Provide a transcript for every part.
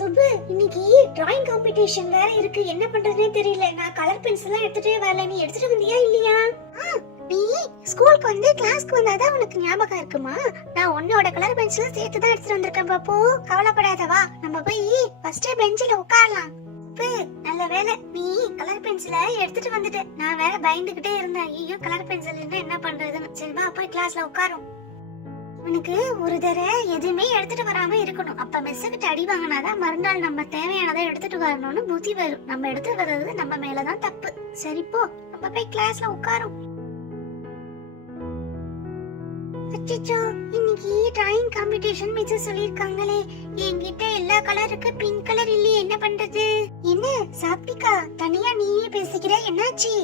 சுபு, இன்னைக்கு drawing competition வேற இருக்கு. என்ன பண்றதுனே தெரியல. நான் கலர் பென்சில் எல்லாம் எடுத்துட்டே வரல. நீ எடுத்துட்டு வந்தியா இல்லையா? நீ ஸ்கூலுக்கு வந்து கிளாஸ்க்கு வந்தாதான் உனக்கு ஞாபகம் இருக்குமா? நான் உன்னோட கலர் பென்சில் சேர்த்து தான் எடுத்துட்டு வந்திருக்கேன் பாப்பு. கவலைப்படாத, வா நம்ம போய் ஃபர்ஸ்ட் பெஞ்சில உட்காரலாம். நல்ல வேலை நீ கலர் பென்சிலை எடுத்துட்டு வந்துட்ட. நான் வேற பயந்துகிட்டே இருந்தேன், ஐயோ கலர் பென்சில் என்ன பண்றதுன்னு. சரி வா போய் கிளாஸ்ல உட்காரும். உனக்கு ஒரு தடவை எதுவுமே எடுத்துட்டு வராம இருக்கணும். அப்ப மிஸ் கிட்ட அடி வாங்கினாதான் மறுநாள் நம்ம தேவையானதை எடுத்துட்டு வரணும்னு புத்தி வரும். நம்ம எடுத்து வர்றது நம்ம மேலதான் தப்பு. சரி போ, நம்ம போய் கிளாஸ்ல உட்காரும். அச்சச்சோ, இன்னைக்கு டிராயிங் காம்படிஷன் மிஸ் சொல்லிருக்காங்களே. என்கிட்ட எல்லா கலர் இருக்கு, பிங்க் கலர் இல்லையே, என்ன பண்றது? என்ன சாத்விகா, தனியா நீயே பேசிக்கிற, என்னாச்சு?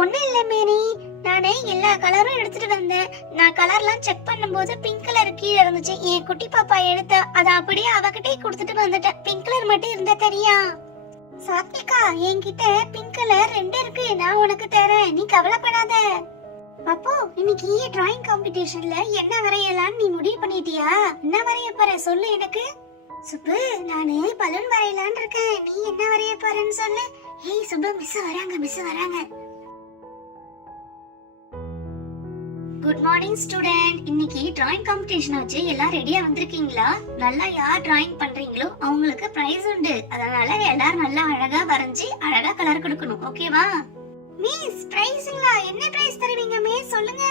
ஒண்ணு இல்ல மேரி, நானே எல்லா கலரும் எடுத்துட்டு வந்தேன். நான் கலர்லாம் செக் பண்ணும்போது பிங்க் கலர் கீழே இருந்துச்சு. என் குட்டி பாப்பா எடுத்த அத அப்படியே அவகிட்டே கொடுத்துட்டு வந்துட்டேன். பிங்க் கலர் மட்டும் இருந்தா தெரியா? சாத்விகா, என்கிட்ட பிங்க் கலர் 2 இருக்கு, நான் உனக்கு தரேன், நீ கவலைப்படாத. அப்போ இன்னைக்கு டிராயிங் காம்படிஷன்ல என்ன வரையலாம்னு நீ முடிவு பண்ணிட்டியா? என்ன வரைய போற சொல்லு எனக்கு. சுப்பு, நானே பலூன் வரையலான்னு இருக்கேன். நீ என்ன வரைய போறன்னு சொல்லு. ஏய் சுப்பு, மிஸ் வராங்க, மிஸ் வராங்க. Good morning student. இன்னைக்கு டிராயிங் காம்படிஷன் ஆச்சு, எல்லாம் ரெடியா வந்திருக்கீங்களா? நல்லா யார் டிராயிங் பண்றீங்களோ அவங்களுக்கு பிரைஸ் உண்டு. அதனால எல்லாரும் நல்லா அழகா வரைஞ்சி அழகா கலர் கொடுக்கணும், ஓகேவா? மிஸ் பிரைஸ்ங்களா? என்ன பிரைஸ் தருவீங்க மிஸ், சொல்லுங்க.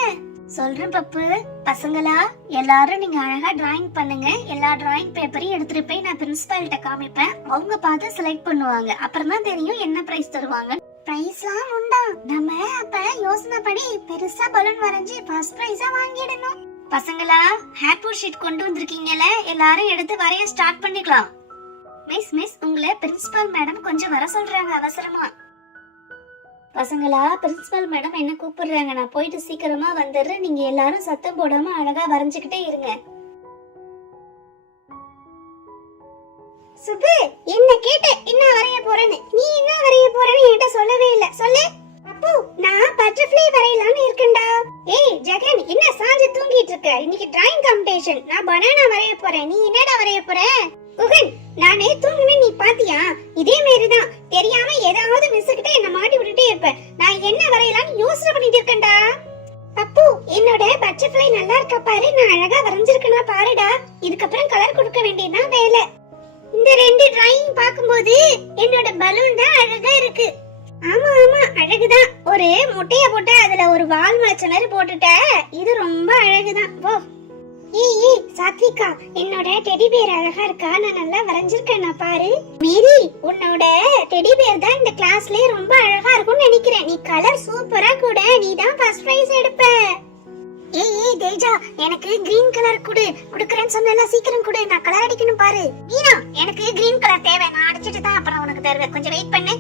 சொல்றேன் பப்பு. பசங்களா, எல்லாரும் நீங்க அழகா டிராயிங் பண்ணுங்க. எல்லா டிராயிங் பேப்பரையும் எடுத்துட்டு போய் நான் பிரின்சிபல்கிட்ட காமிப்பேன். அவங்க பார்த்து செலக்ட் பண்ணுவாங்க. அப்புறம் தான் தெரியும் என்ன பிரைஸ் தருவாங்க. பிரைஸ்லாம் உண்டா? நம்ம அப்ப யோசனை படி பெருசா பலூன் வரைஞ்சி ஃபர்ஸ்ட் பிரைஸா வாங்கிடணும். பசங்களா, ஹேர்போர்ட் ஷீட் கொண்டு வந்திருக்கீங்கல, எல்லாரும் எடுத்து வரைய ஸ்டார்ட் பண்ணிக்கலாம். மிஸ் உங்களை பிரின்சிபல் மேடம் கொஞ்சம் வர சொல்றாங்க அவசரமா. பசங்களா, பிரின்சிபல் மேடம் என்ன கூப்பிடுறாங்க, நான் போயிட்டு சீக்கிரமா வந்துடுறேன். நீங்க எல்லாரும் சத்தம் போடாம அழகா வரைஞ்சுக்கிட்டே இருங்க. சுபு, என்ன கேட்ட என்ன வரைய போறேன்னு? நீ என்ன வரைய போறேன்னு என்கிட்ட சொல்லவே இல்ல, சொல்லு. அப்போ நான் பட்டர்ஃப்ளை வரையலாம்னு இருக்கேன்டா. ஏய் ஜெகன், என்ன சாஞ்சு தூங்கிட்டு இருக்க? இன்னைக்கு டிராயிங் காம்படிஷன், நான் பனானா வரைய போறேன். நீ என்னடா வரைய போற? குகன், நானே தூங்குவேன், நீ பாத்தியா? இதே மாதிரிதான் தெரியாம ஏதாவது மிஸ் கிட்ட என்ன மாட்டி விட்டுட்டே இருப்ப. நான் என்ன வரையலாம்னு யோசனை பண்ணிட்டு இருக்கேன்டா. அப்போ என்னோட பட்டர்ஃப்ளை நல்லா இருக்கா பாரு, நான் அழகா வரைஞ்சிருக்கேனா பாருடா. இதுக்கப்புறம் கலர் கொடுக்க வேண்டியதுதான் வேலை. இந்த 2 டிராயிங் பாக்கும்போது என்னோட பலூன் தான் அழகா இருக்கு. ஆமா ஆமா, அழகுதான். ஒரு முட்டைய போட்டு அதுல ஒரு வால் முளைச்ச மாதிரி போட்டுட்ட, இது ரொம்ப அழகுதான். போ. ஏய் சாத்விகா, என்னோட டெடி பேர் அழகா இருக்கா? நான் நல்லா வரைஞ்சிருக்கேனா பாரு. மேரி, உன்னோட டெடி பேர் தான் இந்த கிளாஸ்லயே ரொம்ப அழகா இருக்கும்னு நினைக்கிறேன். நீ கலர் சூப்பரா கூட, நீ தான் ஃபர்ஸ்ட் பிரைஸ் எடுப்ப. ஏய் தேஜா, எனக்கு கிரீன் கலர் குடுக்கறேன்னு சொன்னல, சீக்கிரம் குடு, நான் கலர் அடிக்கணும் பாரு. மீனா, எனக்கு கிரீன் கலர் தேவை, நான் அடிச்சிட்டு தான் அப்புறம் உனக்கு தருவேன், கொஞ்சம் வெயிட் பண்ணு.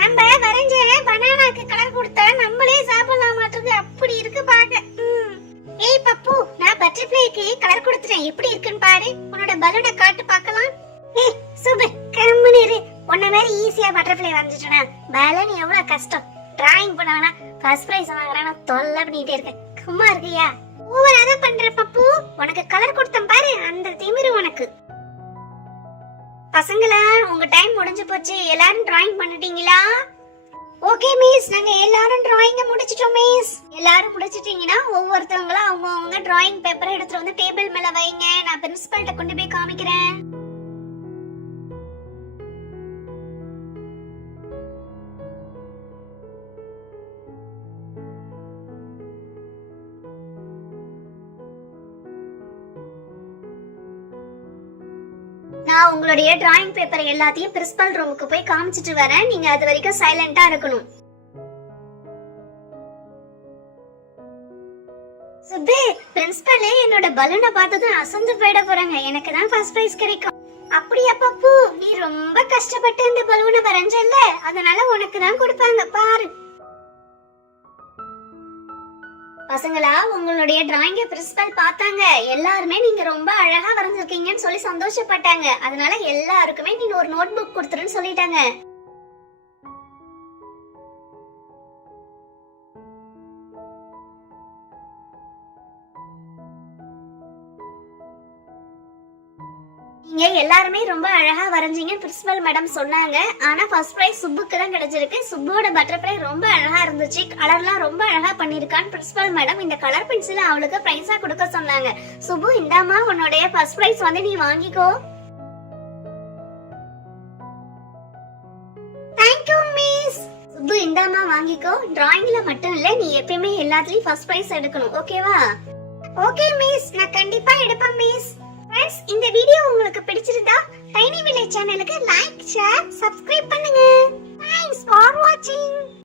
நம்ம வரைஞ்ச பனானாக்கு கலர் கொடுத்தா நம்மளே சாப்பிடலாம் மாட்டிருக்கு, அப்படி இருக்கு பாக்க. ஏய் பப்பு, நான் பட்டர்ஃப்ளைக்கு கலர் கொடுத்துட்டேன், எப்படி இருக்குன்னு பாரு. உன்னோட பலூனை காட்டு பார்க்கலாம். ஏய் சுபு, கம்முனு இரு. உன்ன மாதிரி ஈஸியா பட்டர்ஃப்ளை வரைஞ்சிட்டேனா? பலூன் எவ்வளவு கஷ்டம். டிராயிங் பண்ணவனா ஃபர்ஸ்ட் பிரைஸ் வாங்குறானா தொல்லை பண்ணிட்டே இருக்க. சும்மா இருக்கியா? ஓவரா பண்ற பப்பு. உனக்கு கலர் கொடுத்தேன் பாரு, அந்த திமிரு உனக்கு. பசங்களா, உங்க டைம் முடிஞ்சு போச்சு. எல்லாரும் டிராயிங் பண்ணிட்டீங்களா? ஓகே மிஸ், நாங்க எல்லாரும் டிராயிங்க முடிச்சிட்டோம் மிஸ். எல்லாரும் முடிச்சிட்டீங்கன்னா ஒவ்வொருத்தவங்களா அவங்க டிராயிங் பேப்பரை எடுத்துட்டு வந்து டேபிள் மேல வைங்க. நான் பிரின்சிபல்கிட்ட கொண்டு போய் காமிக்கிறேன். நான் உங்களுடைய டிராயிங் பேப்பர் எல்லாத்தையும் பிரின்சிபல் ரூமுக்கு போய் காமிச்சிட்டு வரேன். நீங்க அது வரைக்கும் சைலண்டா இருக்கணும். சுபே, பிரின்சிபல் என்னோட பலூனை பார்த்ததும் அசந்து போயிட போறாங்க. எனக்கு தான் ஃபர்ஸ்ட் பிரைஸ் கிடைக்கும். அப்படியா பப்பு? நீ ரொம்ப கஷ்டப்பட்டு இந்த பலூனை வரைஞ்சல்ல, அதனால உனக்கு தான் கொடுப்பாங்க பாரு. பசங்களா, உங்களுடைய டிராயிங்க பிரின்சிபல் பார்த்தாங்க. எல்லாருமே நீங்க ரொம்ப அழகா வரைஞ்சிருக்கீங்கன்னு சொல்லி சந்தோஷப்பட்டாங்க. அதனால எல்லாருக்குமே நீங்க ஒரு நோட் புக் கொடுத்துருன்னு சொல்லிட்டாங்க. நீங்க எல்லாருமே ரொம்ப அழகா வரைஞ்சீங்க பிரின்சிபல் மேடம் சொன்னாங்க. ஆனா ஃபர்ஸ்ட் பிரைஸ் சுப்புக்கு தான் கிடைச்சிருக்கு. சுப்புவோட பட்டர்ஃப்ளை ரொம்ப அழகா இருந்துச்சு. கலர்லாம் ரொம்ப அழகா பண்ணிருக்கான்னு பிரின்சிபல் மேடம் இந்த கலர் பென்சிலை அவளுக்கு பிரைஸா கொடுக்க சொன்னாங்க. சுப்பு இந்தாமா உன்னுடைய ஃபர்ஸ்ட் பிரைஸ் வந்து நீ வாங்கிக்கோ. Thank you miss. சுப்பு இந்தாமா வாங்கிக்கோ. டிராயிங்ல மட்டும் இல்ல நீ எப்பயுமே எல்லாத்துலயும் ஃபர்ஸ்ட் பிரைஸ் எடுக்கணும். ஓகேவா? ஓகே மிஸ், நான் கண்டிப்பா எடுப்பேன் மிஸ். ஃப்ரெண்ட்ஸ், இந்த வீடியோ உங்களுக்கு பிடிச்சிருந்தா டைனி வில்லேஜ் சேனலுக்கு லைக், ஷேர், சப்ஸ்கிரைப் பண்ணுங்க. தேங்க்ஸ் ஃபார் வாட்சிங்.